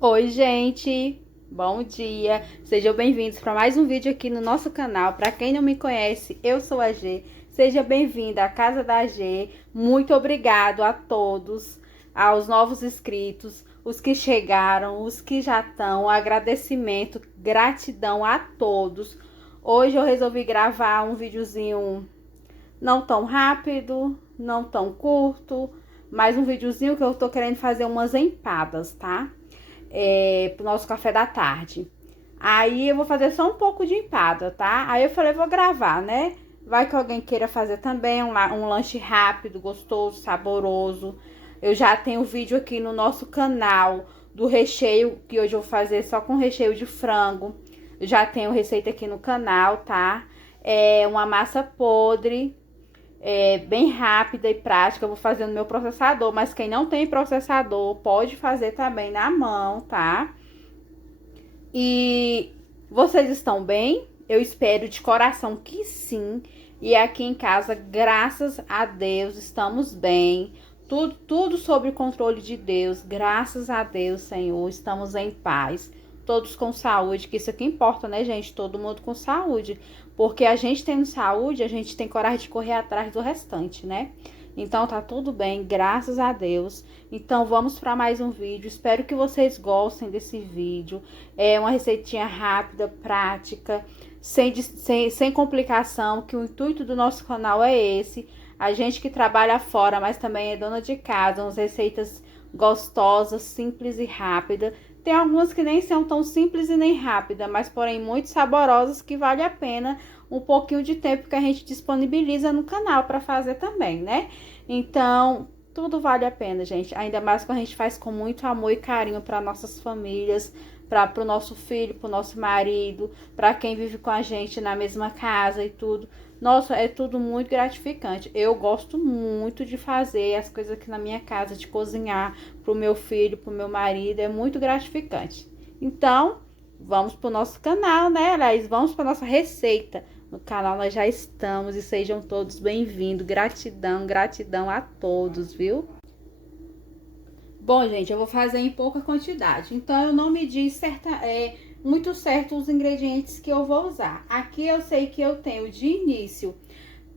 Oi, gente! Bom dia! Sejam bem-vindos para mais um vídeo aqui no nosso canal. Para quem não me conhece, eu sou a G. Seja bem-vinda à Casa da G. Muito obrigado a todos, aos novos inscritos, os que chegaram, os que já estão. Agradecimento, gratidão a todos. Hoje eu resolvi gravar um videozinho não tão rápido, não tão curto, mas um videozinho que eu tô querendo fazer umas empadas, tá? Pro nosso café da tarde. Aí eu vou fazer só um pouco de empada, tá? Aí eu falei, vou gravar, né? Vai que alguém queira fazer também um lanche rápido, gostoso, saboroso. Eu já tenho vídeo aqui no nosso canal do recheio, que hoje eu vou fazer só com recheio de frango. Eu já tenho receita aqui no canal, tá? É uma massa podre, bem rápida e prática. Eu vou fazer no meu processador, mas quem não tem processador pode fazer também na mão, tá? E vocês estão bem? Eu espero de coração que sim. E aqui em casa, graças a Deus, estamos bem. Tudo sob o controle de Deus. Graças a Deus, Senhor, estamos em paz. Todos com saúde, que isso aqui importa, né, gente? Todo mundo com saúde. Porque a gente tendo saúde, a gente tem coragem de correr atrás do restante, né? Então tá tudo bem, graças a Deus. Então vamos para mais um vídeo. Espero que vocês gostem desse vídeo. É uma receitinha rápida, prática, sem complicação, que o intuito do nosso canal é esse. A gente que trabalha fora, mas também é dona de casa, umas receitas gostosas, simples e rápidas. Tem algumas que nem são tão simples e nem rápidas, mas porém muito saborosas, que vale a pena um pouquinho de tempo que a gente disponibiliza no canal para fazer também, né? Então, tudo vale a pena, gente. Ainda mais quando a gente faz com muito amor e carinho para nossas famílias, para o nosso filho, para o nosso marido, para quem vive com a gente na mesma casa e tudo. Nossa, é tudo muito gratificante. Eu gosto muito de fazer as coisas aqui na minha casa, de cozinhar pro meu filho, pro meu marido, é muito gratificante. Então, vamos pro nosso canal, né, Laís? Vamos para nossa receita. No canal nós já estamos e sejam todos bem-vindos. Gratidão, gratidão a todos, viu? Bom, gente, eu vou fazer em pouca quantidade, então eu não medi muito certo os ingredientes que eu vou usar. Aqui eu sei que eu tenho de início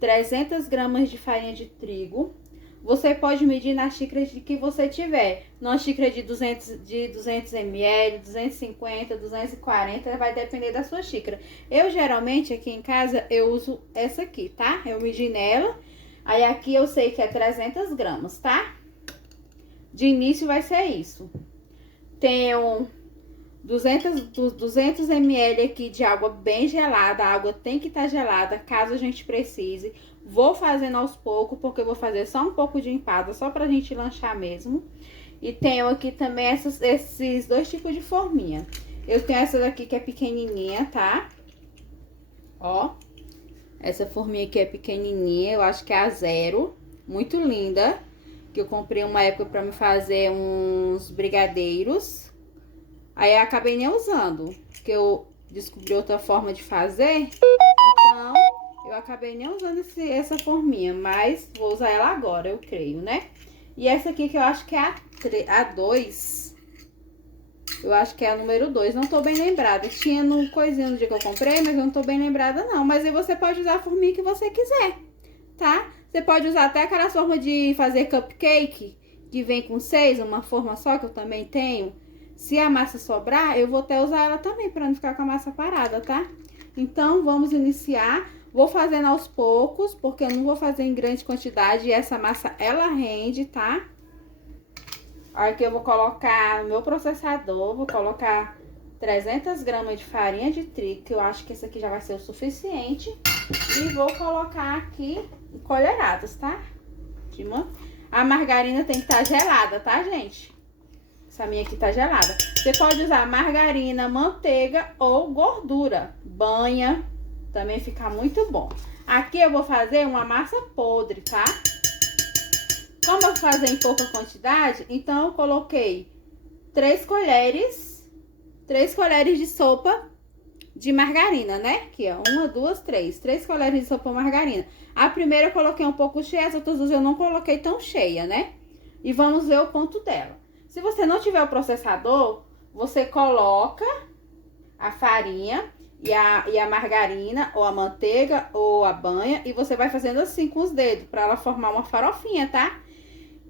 300 gramas de farinha de trigo. Você pode medir na xícara de que você tiver. Numa xícara de 200 ml, 250, 240, vai depender da sua xícara. Eu geralmente aqui em casa eu uso essa aqui, tá? Eu medi nela. Aí aqui eu sei que é 300 gramas, tá? De início vai ser isso. Tenho 200 ml aqui de água bem gelada. A água tem que estar gelada, caso a gente precise. Vou fazendo aos poucos, porque eu vou fazer só um pouco de empada, só pra gente lanchar mesmo. E tenho aqui também esses dois tipos de forminha. Eu tenho essa daqui que é pequenininha, tá? Ó, essa forminha aqui é pequenininha, eu acho que é a 0. Muito linda. Que eu comprei uma época pra me fazer uns brigadeiros. Aí eu acabei nem usando, porque eu descobri outra forma de fazer. Então, eu acabei nem usando essa forminha, mas vou usar ela agora, eu creio, né? E essa aqui que eu acho que é a 2. Eu acho que é a número 2, não tô bem lembrada. Tinha no coisinho no dia que eu comprei, mas eu não tô bem lembrada não. Mas aí você pode usar a forminha que você quiser, tá? Você pode usar até aquela forma de fazer cupcake, que vem com 6, uma forma só, que eu também tenho. Se a massa sobrar, eu vou até usar ela também, para não ficar com a massa parada, tá? Então, vamos iniciar. Vou fazendo aos poucos, porque eu não vou fazer em grande quantidade. E essa massa, ela rende, tá? Aqui eu vou colocar no meu processador, vou colocar 300 gramas de farinha de trigo, que eu acho que esse aqui já vai ser o suficiente. E vou colocar aqui em colheradas, tá? A margarina tem que estar gelada, tá, gente? Essa minha aqui tá gelada. Você pode usar margarina, manteiga ou gordura. Banha, também fica muito bom. Aqui eu vou fazer uma massa podre, tá? Como eu vou fazer em pouca quantidade, então eu coloquei 3 colheres de sopa de margarina, né? Aqui, ó, 1, 2, 3. 3 colheres de sopa de margarina. A primeira eu coloquei um pouco cheia, as outras duas eu não coloquei tão cheia, né? E vamos ver o ponto dela. Se você não tiver o processador, você coloca a farinha e a margarina, ou a manteiga, ou a banha, e você vai fazendo assim com os dedos, para ela formar uma farofinha, tá?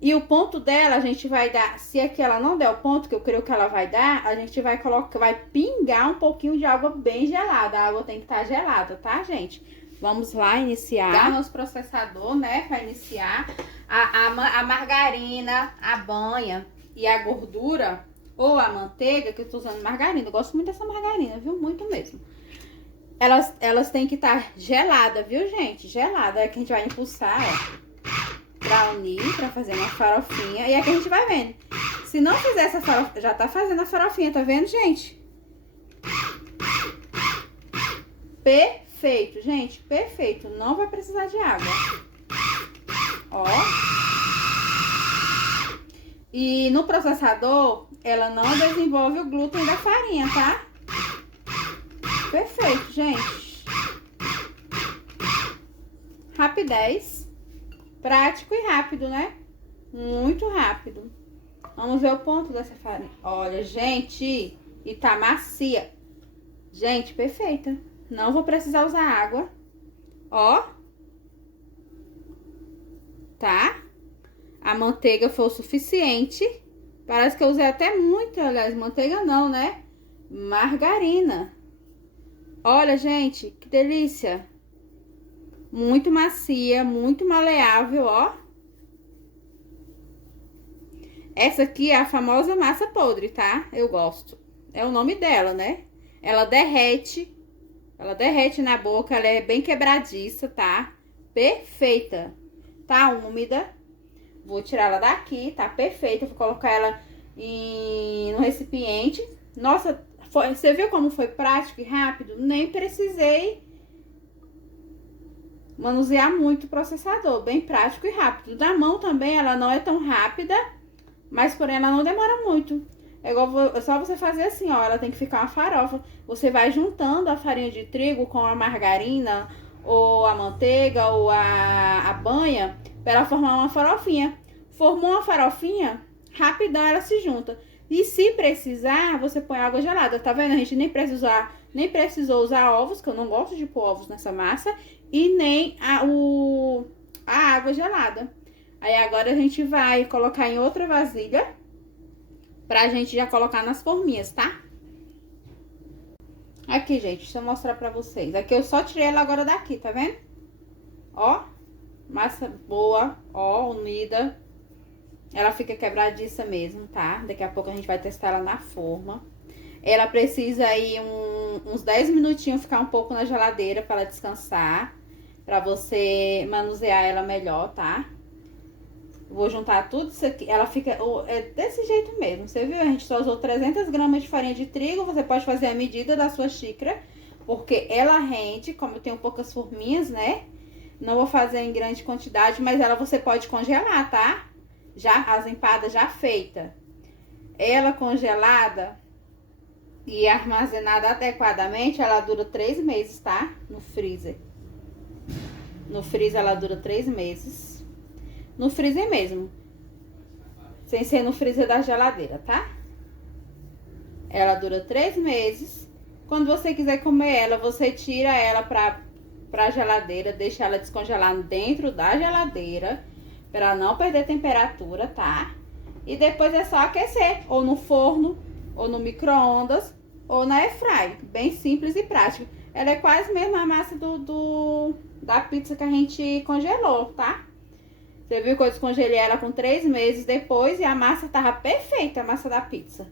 E o ponto dela, a gente vai dar, se aqui ela não der o ponto, que eu creio que ela vai dar, a gente vai colocar, vai pingar um pouquinho de água bem gelada. A água tem que estar gelada, tá, gente? Vamos lá iniciar nosso processador, né, para iniciar. A margarina, a banha e a gordura, ou a manteiga, que eu tô usando margarina. Eu gosto muito dessa margarina, viu? Muito mesmo. Elas têm que estar gelada, viu, gente? Gelada. É que a gente vai impulsar, ó. Pra unir, pra fazer uma farofinha. E aqui a gente vai vendo. Se não fizer essa farofinha, já tá fazendo a farofinha, tá vendo, gente? Perfeito, gente, perfeito. Não vai precisar de água. Ó. E no processador, ela não desenvolve o glúten da farinha, tá? Perfeito, gente. Rapidez. Prático e rápido, né? Muito rápido. Vamos ver o ponto dessa farinha. Olha, gente, e tá macia. Gente, perfeita. Não vou precisar usar água. Ó. Tá? A manteiga foi o suficiente. Parece que eu usei até muito, aliás, manteiga não, né? Margarina. Olha, gente, que delícia. Muito macia, muito maleável, ó. Essa aqui é a famosa massa podre, tá? Eu gosto. É o nome dela, né? Ela derrete na boca, ela é bem quebradiça, tá? Perfeita. Tá úmida. Vou tirar ela daqui, tá perfeita. Vou colocar ela no recipiente. Nossa, você viu como foi prático e rápido? Nem precisei manusear muito o processador, bem prático e rápido. Da mão também ela não é tão rápida, mas porém ela não demora muito. É só você fazer assim, ó, ela tem que ficar uma farofa. Você vai juntando a farinha de trigo com a margarina, ou a manteiga, ou a banha, para ela formar uma farofinha. Formou uma farofinha, rapidão ela se junta. E se precisar, você põe água gelada, tá vendo? A gente nem precisou usar ovos, que eu não gosto de pôr ovos nessa massa, e nem a água gelada. Aí agora a gente vai colocar em outra vasilha, pra gente já colocar nas forminhas, tá? Aqui, gente, deixa eu mostrar pra vocês. Aqui eu só tirei ela agora daqui, tá vendo? Ó, massa boa, ó, unida. Ela fica quebradiça mesmo, tá? Daqui a pouco a gente vai testar ela na forma. Ela precisa aí uns 10 minutinhos ficar um pouco na geladeira para ela descansar. Pra você manusear ela melhor, tá? Vou juntar tudo isso aqui. Ela fica desse jeito mesmo. Você viu? A gente só usou 300 gramas de farinha de trigo. Você pode fazer a medida da sua xícara. Porque ela rende, como eu tenho poucas forminhas, né? Não vou fazer em grande quantidade, mas ela você pode congelar, tá? Já as empadas já feita. Ela congelada e armazenada adequadamente, ela dura 3 meses, tá? No freezer. No freezer ela dura 3 meses. No freezer mesmo. Sem ser no freezer da geladeira, tá? Ela dura 3 meses. Quando você quiser comer ela, você tira ela pra geladeira, deixa ela descongelar dentro da geladeira, pra não perder temperatura, tá? E depois é só aquecer, ou no forno, ou no micro-ondas, ou na airfry. Bem simples e prático. Ela é quase mesmo a massa da pizza que a gente congelou, tá? Você viu que eu descongelei ela com 3 meses depois e a massa tava perfeita, a massa da pizza.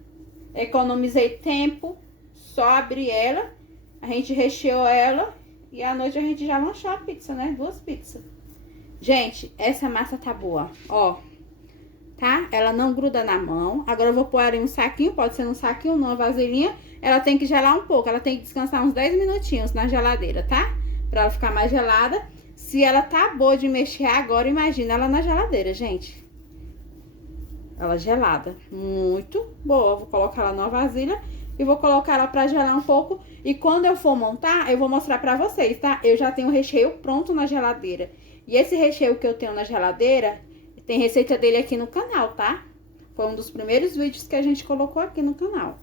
Economizei tempo, só abri ela, a gente recheou ela e à noite a gente já lanchou a pizza, né? 2 pizzas. Gente, essa massa tá boa, ó. Tá? Ela não gruda na mão. Agora eu vou pôr ela em um saquinho, pode ser num saquinho ou numa vasilhinha. Ela tem que gelar um pouco, ela tem que descansar uns 10 minutinhos na geladeira, tá? Pra ela ficar mais gelada. Se ela tá boa de mexer agora, imagina ela na geladeira, gente. Ela gelada, muito boa. Vou colocar ela numa vasilha e vou colocar ela pra gelar um pouco. E quando eu for montar, eu vou mostrar pra vocês, tá? Eu já tenho o recheio pronto na geladeira. E esse recheio que eu tenho na geladeira, tem receita dele aqui no canal, tá? Foi um dos primeiros vídeos que a gente colocou aqui no canal.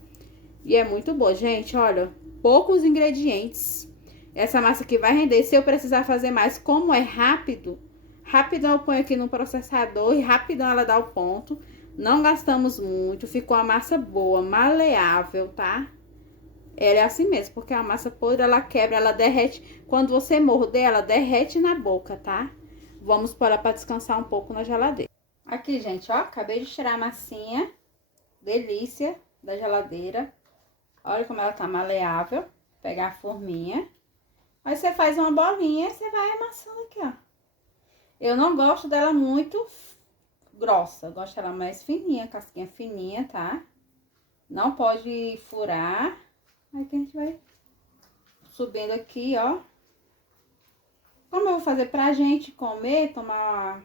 E é muito boa, gente, olha, poucos ingredientes. Essa massa aqui vai render. Se eu precisar fazer mais, como é rápido, rapidão eu ponho aqui no processador e rapidão ela dá o ponto. Não gastamos muito, ficou uma massa boa, maleável, tá? Ela é assim mesmo, porque a massa podre, ela quebra, ela derrete. Quando você morder, ela derrete na boca, tá? Vamos pôr ela pra descansar um pouco na geladeira. Aqui, gente, ó, acabei de tirar a massinha. Delícia da geladeira. Olha como ela tá maleável. Pegar a forminha. Aí você faz uma bolinha e você vai amassando aqui, ó. Eu não gosto dela muito grossa. Eu gosto dela mais fininha, casquinha fininha, tá? Não pode furar. Aí que a gente vai subindo aqui, ó. Como eu vou fazer pra gente comer, tomar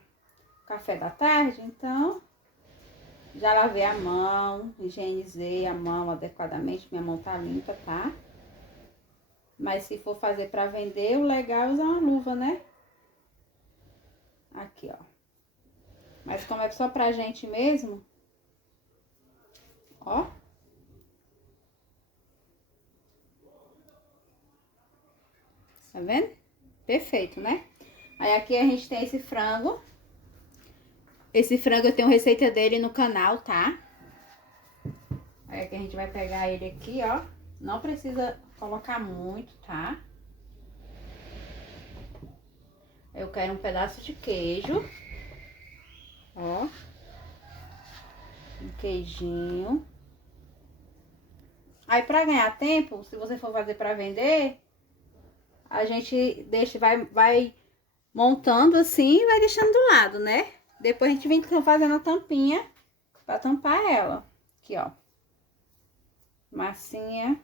café da tarde, então... Já lavei a mão, higienizei a mão adequadamente, minha mão tá limpa, tá? Mas se for fazer pra vender, o legal é usar uma luva, né? Aqui, ó. Mas como é só pra gente mesmo, ó. Tá vendo? Perfeito, né? Aí aqui a gente tem esse frango. Esse frango eu tenho receita dele no canal, tá? Aí aqui a gente vai pegar ele aqui, ó. Não precisa colocar muito, tá? Eu quero um pedaço de queijo. Ó. Um queijinho. Aí pra ganhar tempo, se você for fazer pra vender, a gente deixa, vai montando assim e vai deixando do lado, né? Depois a gente vem fazendo a tampinha pra tampar ela. Aqui, ó. Massinha.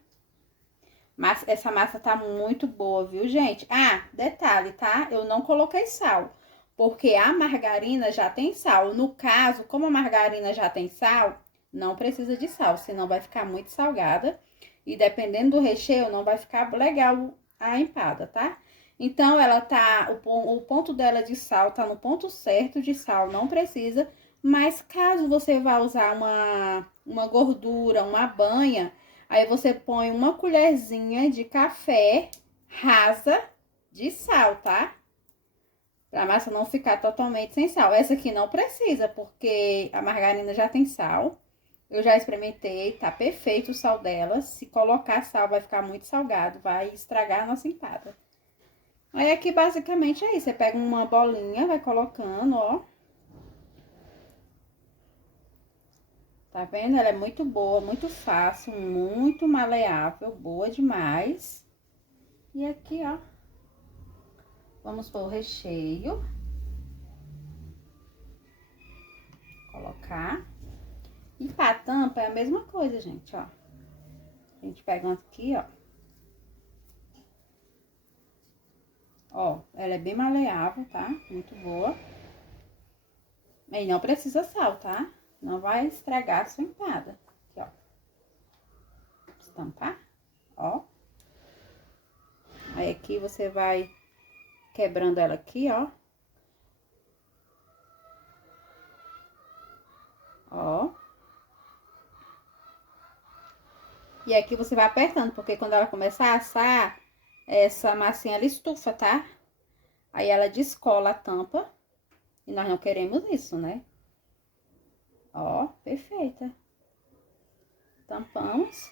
Essa massa tá muito boa, viu, gente? Ah, detalhe, tá? Eu não coloquei sal, porque a margarina já tem sal. No caso, como a margarina já tem sal, não precisa de sal, senão vai ficar muito salgada. E dependendo do recheio, não vai ficar legal a empada, tá? Então, ela tá... O ponto dela de sal tá no ponto certo de sal, não precisa. Mas caso você vá usar uma gordura, uma banha, aí você põe uma colherzinha de café rasa de sal, tá? Pra massa não ficar totalmente sem sal. Essa aqui não precisa, porque a margarina já tem sal. Eu já experimentei, tá perfeito o sal dela. Se colocar sal, vai ficar muito salgado, vai estragar a nossa empada. Aí aqui basicamente é isso. Você pega uma bolinha, vai colocando, ó. Tá vendo? Ela é muito boa, muito fácil, muito maleável, boa demais. E aqui, ó. Vamos pôr o recheio. Colocar. E pra tampa é a mesma coisa, gente, ó. A gente pega aqui, ó. Ó, ela é bem maleável, tá? Muito boa. E não precisa sal, tá? Não vai estragar a sua empada. Aqui, ó. Estampar, ó. Aí aqui você vai quebrando ela aqui, ó. Ó. E aqui você vai apertando, porque quando ela começar a assar, essa massinha ela estufa, tá? Aí ela descola a tampa. E nós não queremos isso, né? Ó, perfeita. Tampamos.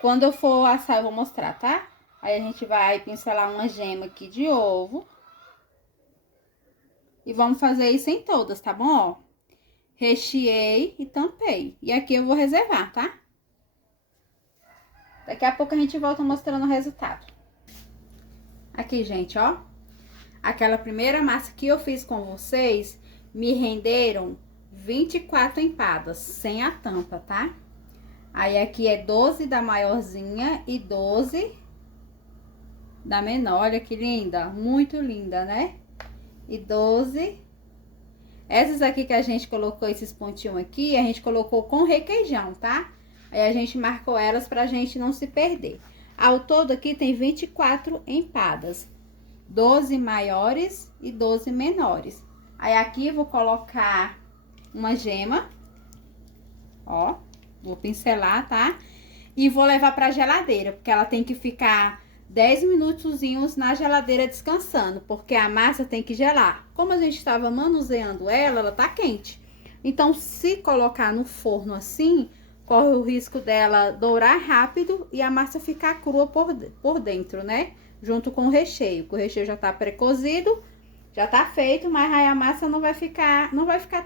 Quando eu for assar, eu vou mostrar, tá? Aí a gente vai pincelar uma gema aqui de ovo. E vamos fazer isso em todas, tá bom? Ó, recheei e tampei. E aqui eu vou reservar, tá? Daqui a pouco a gente volta mostrando o resultado. Aqui, gente, ó. Aquela primeira massa que eu fiz com vocês, me renderam 24 empadas, sem a tampa, tá? Aí aqui é 12 da maiorzinha e 12 da menor. Olha que linda, muito linda, né? E 12. Essas aqui que a gente colocou, esses pontinhos aqui, a gente colocou com requeijão, tá? Aí a gente marcou elas pra gente não se perder. Ao todo aqui tem 24 empadas. 12 maiores e 12 menores. Aí aqui eu vou colocar uma gema. Ó, vou pincelar, tá? e vou levar pra geladeira, porque ela tem que ficar 10 minutozinhos na geladeira descansando, porque a massa tem que gelar. Como a gente estava manuseando ela, ela tá quente. Então, se colocar no forno assim, corre o risco dela dourar rápido e a massa ficar crua por dentro, né? Junto com o recheio. O recheio já tá pré-cozido, já tá feito, mas aí a massa não vai ficar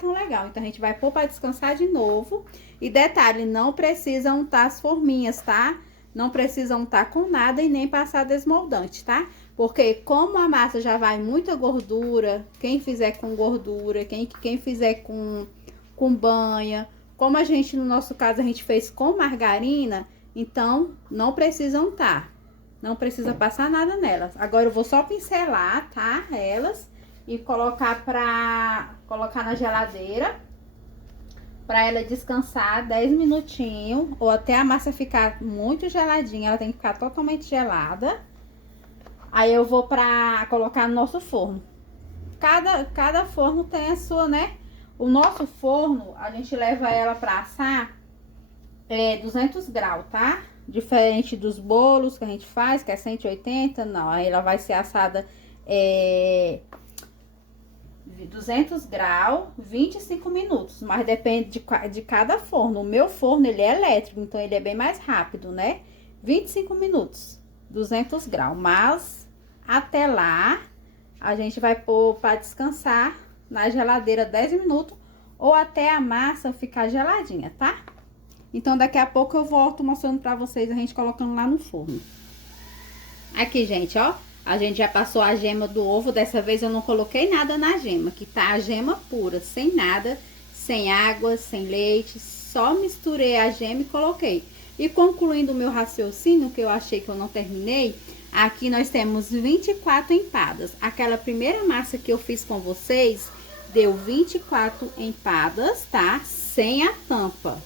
tão legal. Então, a gente vai pôr pra descansar de novo. E detalhe, não precisa untar as forminhas, tá? Não precisa untar com nada e nem passar desmoldante, tá? Porque como a massa já vai muita gordura, quem fizer com gordura, quem fizer com banha, como a gente, no nosso caso, a gente fez com margarina, então não precisa untar. Não precisa passar nada nelas. Agora eu vou só pincelar, tá? Elas e colocar na geladeira para ela descansar 10 minutinhos ou até a massa ficar muito geladinha, ela tem que ficar totalmente gelada. Aí eu vou colocar no nosso forno. Cada forno tem a sua, né? O nosso forno, a gente leva ela para assar 200 graus, tá? Diferente dos bolos que a gente faz, que é 180, não. Aí ela vai ser assada 200 graus, 25 minutos. Mas depende de cada forno. O meu forno, ele é elétrico, então ele é bem mais rápido, né? 25 minutos, 200 graus. Mas até lá, a gente vai pôr para descansar na geladeira 10 minutos ou até a massa ficar geladinha, tá? Então, daqui a pouco eu volto mostrando pra vocês a gente colocando lá no forno. Aqui, gente, ó. A gente já passou a gema do ovo. Dessa vez eu não coloquei nada na gema, que tá a gema pura, sem nada, sem água, sem leite. Só misturei a gema e coloquei. E concluindo o meu raciocínio, que eu achei que eu não terminei, aqui nós temos 24 empadas. Aquela primeira massa que eu fiz com vocês deu 24 empadas, tá? Sem a tampa.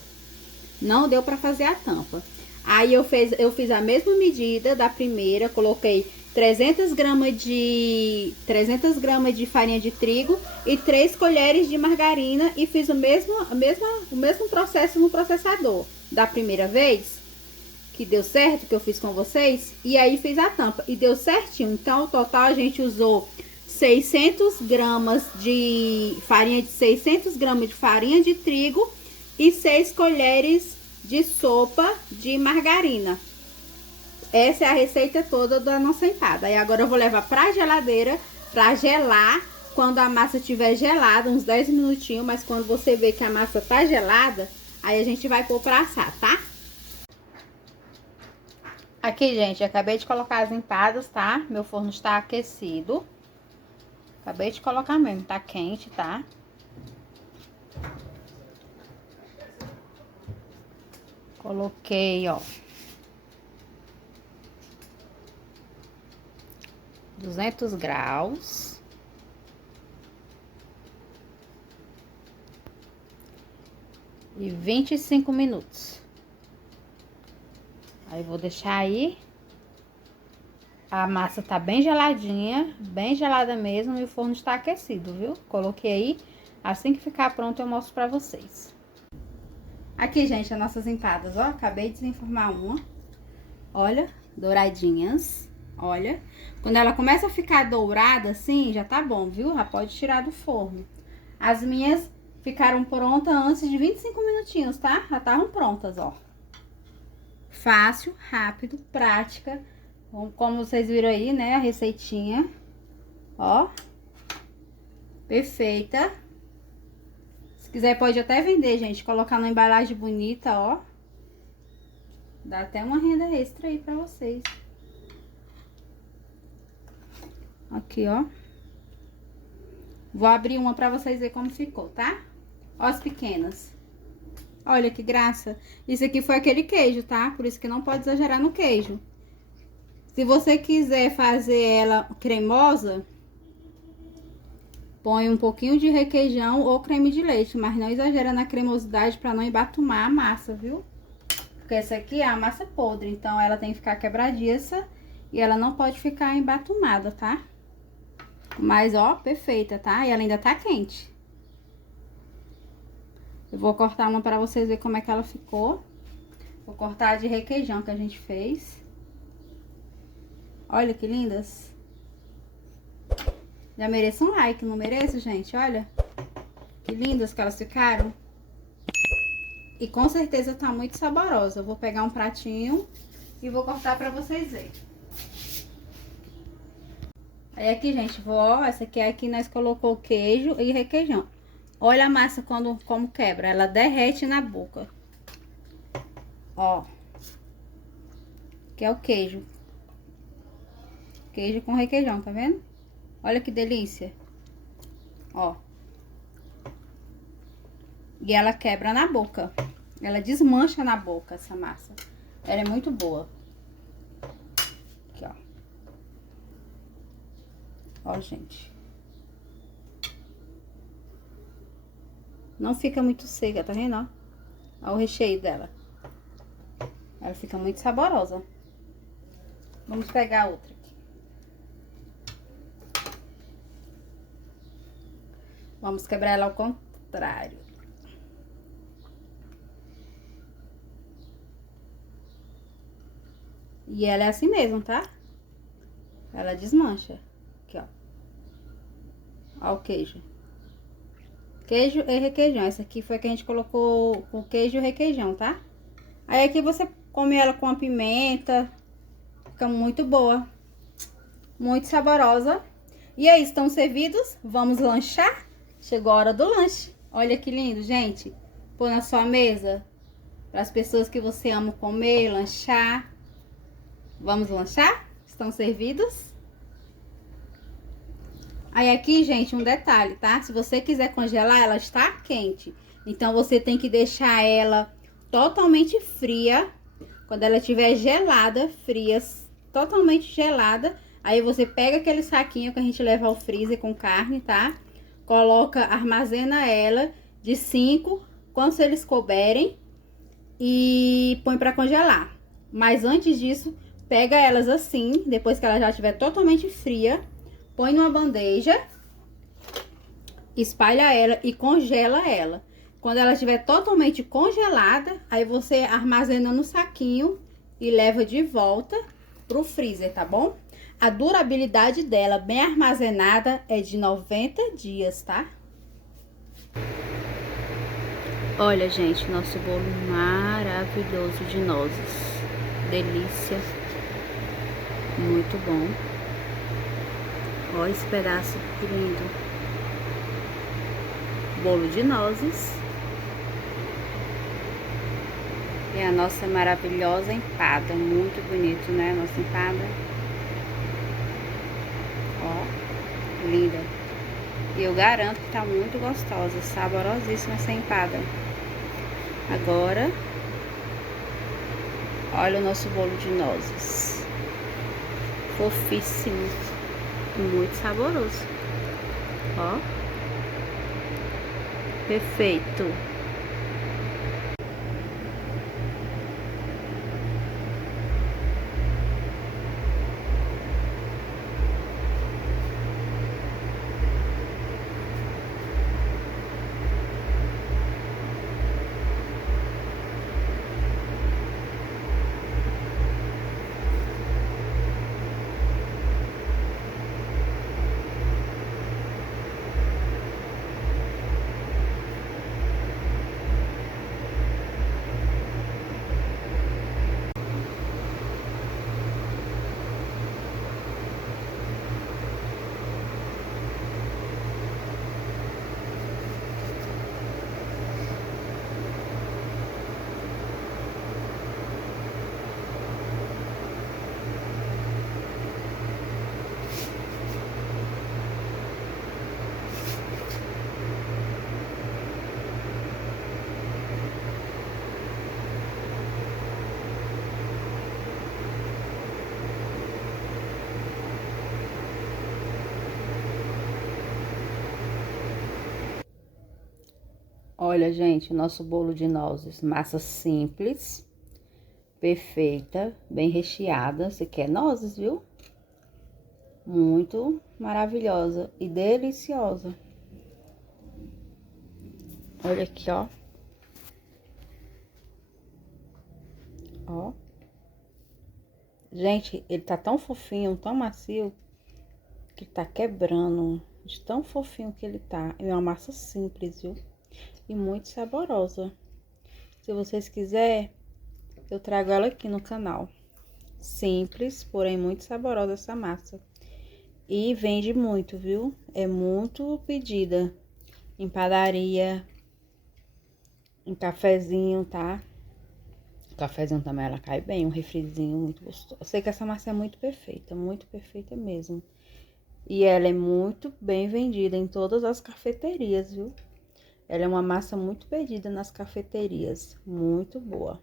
Não deu pra fazer a tampa. Aí eu fiz a mesma medida da primeira, coloquei 300 gramas de farinha de trigo e 3 colheres de margarina e fiz o mesmo processo no processador da primeira vez, que deu certo, que eu fiz com vocês, e aí fiz a tampa e deu certinho. Então, o total a gente usou 600 gramas de farinha de farinha de trigo e 6 colheres de sopa de margarina. Essa é a receita toda da nossa empada. Aí agora eu vou levar pra geladeira pra gelar. Quando a massa estiver gelada, uns 10 minutinhos, mas quando você vê que a massa tá gelada, aí a gente vai pôr pra assar, tá? Aqui, gente, acabei de colocar as empadas, tá? Meu forno está aquecido. Acabei de colocar mesmo, tá quente, tá? Coloquei, ó, 200 graus. E 25 minutos. Aí vou deixar aí. A massa tá bem geladinha, bem gelada mesmo, e o forno está aquecido, viu? Coloquei aí. Assim que ficar pronto eu mostro pra vocês. Aqui, gente, as nossas empadas, ó. Acabei de desenformar uma. Olha, douradinhas. Olha. Quando ela começa a ficar dourada assim, já tá bom, viu? Já pode tirar do forno. As minhas ficaram prontas antes de 25 minutinhos, tá? Já estavam prontas, ó. Fácil, rápido, prática. Como vocês viram aí, né? A receitinha. Ó. Perfeita. Se quiser, pode até vender, gente. Colocar numa embalagem bonita, ó. Dá até uma renda extra aí pra vocês. Aqui, ó. Vou abrir uma pra vocês verem como ficou, tá? Ó as pequenas. Olha que graça. Isso aqui foi aquele queijo, tá? Por isso que não pode exagerar no queijo. Se você quiser fazer ela cremosa, põe um pouquinho de requeijão ou creme de leite, mas não exagera na cremosidade para não embatumar a massa, viu? Porque essa aqui é a massa podre, então ela tem que ficar quebradiça e ela não pode ficar embatumada, tá? Mas, ó, perfeita, tá? E ela ainda tá quente. Eu vou cortar uma para vocês verem como é que ela ficou. Vou cortar de requeijão que a gente fez. Olha que lindas. Já mereço um like, não mereço, gente? Olha. Que lindas que elas ficaram. E com certeza tá muito saborosa. Eu vou pegar um pratinho e vou cortar pra vocês verem. Aí aqui, gente, ó, essa aqui nós colocou queijo e requeijão. Olha a massa como quebra, ela derrete na boca. Ó. Que é o queijo. Queijo com requeijão, tá vendo? Olha que delícia. Ó. E ela quebra na boca. Ela desmancha na boca, essa massa. Ela é muito boa. Aqui, ó. Ó, gente. Não fica muito seca, tá vendo, ó? Ó o recheio dela. Ela fica muito saborosa. Vamos pegar outra aqui. Vamos quebrar ela ao contrário. E ela é assim mesmo, tá? Ela desmancha. Aqui, ó. Ó o queijo. Queijo e requeijão. Essa aqui foi a que a gente colocou com queijo e requeijão, tá? Aí aqui você come ela com a pimenta. Fica muito boa. Muito saborosa. E aí, estão servidos? Vamos lanchar? Chegou a hora do lanche. Olha que lindo, gente. Pôr na sua mesa. Para as pessoas que você ama comer, lanchar. Vamos lanchar? Estão servidos? Aí aqui, gente, um detalhe, tá? Se você quiser congelar, ela está quente. Então, você tem que deixar ela totalmente fria. Quando ela estiver gelada, fria, totalmente gelada. Aí, você pega aquele saquinho que a gente leva ao freezer com carne, tá? Coloca, armazena ela de 5, quantos eles couberem. E põe pra congelar. Mas antes disso, pega elas assim, depois que ela já estiver totalmente fria. Põe numa bandeja, espalha ela e congela ela. Quando ela estiver totalmente congelada, aí você armazena no saquinho e leva de volta pro freezer, tá bom? A durabilidade dela, bem armazenada, é de 90 dias, tá? Olha, gente, nosso bolo maravilhoso de nozes. Delícia. Muito bom. Olha esse pedaço que lindo. Bolo de nozes. E a nossa maravilhosa empada. Muito bonito, né? Nossa empada. Ó, linda. E eu garanto que tá muito gostosa. Saborosíssima essa empada. Agora, olha o nosso bolo de nozes. Fofíssimo. Muito saboroso. Ó. Perfeito. Olha, gente, o nosso bolo de nozes, massa simples, perfeita, bem recheada. Você quer nozes, viu? Muito maravilhosa e deliciosa. Olha aqui, ó. Ó. Gente, ele tá tão fofinho, tão macio, que tá quebrando. De tão fofinho que ele tá. É uma massa simples, viu? E muito saborosa. Se vocês quiserem, eu trago ela aqui no canal. Simples, porém muito saborosa essa massa. E vende muito, viu? É muito pedida em padaria, em cafezinho, tá? O cafezinho também ela cai bem, um refrizinho muito gostoso. Eu sei que essa massa é muito perfeita mesmo. E ela é muito bem vendida em todas as cafeterias, viu? Ela é uma massa muito pedida nas cafeterias, muito boa.